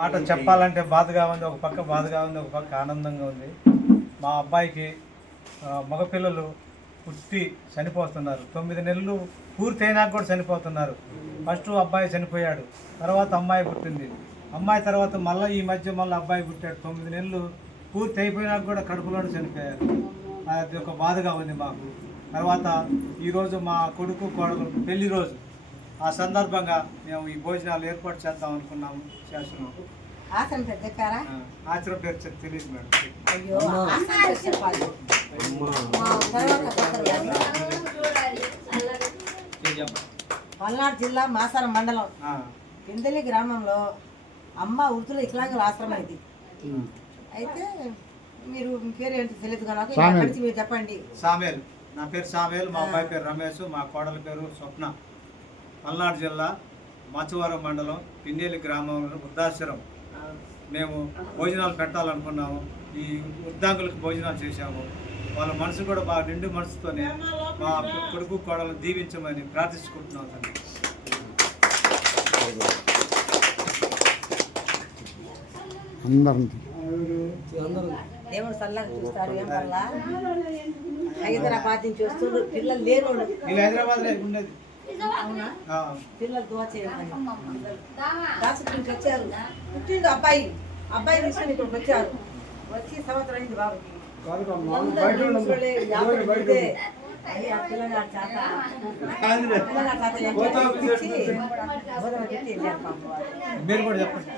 మాట చెప్పాలంటే బాధగా ఉంది, ఒక పక్క బాధగా ఉంది, ఒక పక్క ఆనందంగా ఉంది. మా అబ్బాయికి మగపిల్లలు పుట్టి చనిపోతున్నారు. 9 నెలలు పూర్తయినాక కూడా చనిపోతున్నారు. ఫస్ట్ అబ్బాయి చనిపోయాడు, తర్వాత అమ్మాయి పుట్టింది. అమ్మాయి తర్వాత మళ్ళీ ఈ మధ్య అబ్బాయి పుట్టాడు. 9 నెలలు పూర్తి అయిపోయినాక కూడా కడుపులోనే చనిపోయారు. అది ఒక బాధగా ఉంది మాకు. తర్వాత ఈరోజు మా కొడుకు కోడలు పెళ్లి రోజు, ఆ సందర్భంగా మేము ఈ భోజనాలు ఏర్పాటు చేద్దాం అనుకున్నాము, చేస్తున్నాము. ఆశ్రమం పేరు చెప్పారా? ఆశ్రమం పేరు తెలియదు మేడం. అయ్యో, ఆశ్రమం పేరు చెప్పాలి. పల్నాడు జిల్లా మాసారం మండలం పిందెలి గ్రామంలో అమ్మ వృత్తుల వికలాంగుల ఆశ్రమం ఇది. అయితే మీరు మీ పేరు ఏంటి తెలియదు కదా, మీరు చెప్పండి. సామేల్, నా పేరు సామేల్, మా అబ్బాయి పేరు రమేష్, మా కోడల పేరు స్వప్న. పల్నాడు జిల్లా మచ్చవరం మండలం పిండేలి గ్రామంలో వృద్ధాశ్రమం. మేము భోజనాలు పెట్టాలనుకున్నాము. ఈ వృద్ధాంగులకు భోజనాలు చేశాము. వాళ్ళ మనసు కూడా బాగా నిండు మనసుతోనే మా కొడుకు కోడలు దీవించమని ప్రార్థించుకుంటున్నాం తండ్రి. దేవుడు చల్లగా చూస్తారు. ఏం పర్లా, హైదరాబాద్ నుంచి వస్తున్నారు పిల్లలు లేనోళ్ళు. హైదరాబాద్ ఉండేది. అవునా? పిల్లలు దోవ చేయమని దాసుకు నుంచి వచ్చారు. పుట్టిండు అబ్బాయి, అబ్బాయి తీసుకుని ఇక్కడికి వచ్చారు. వచ్చి సంవత్సరం అయింది బాబుకి. మీరు కూడా చెప్పండి.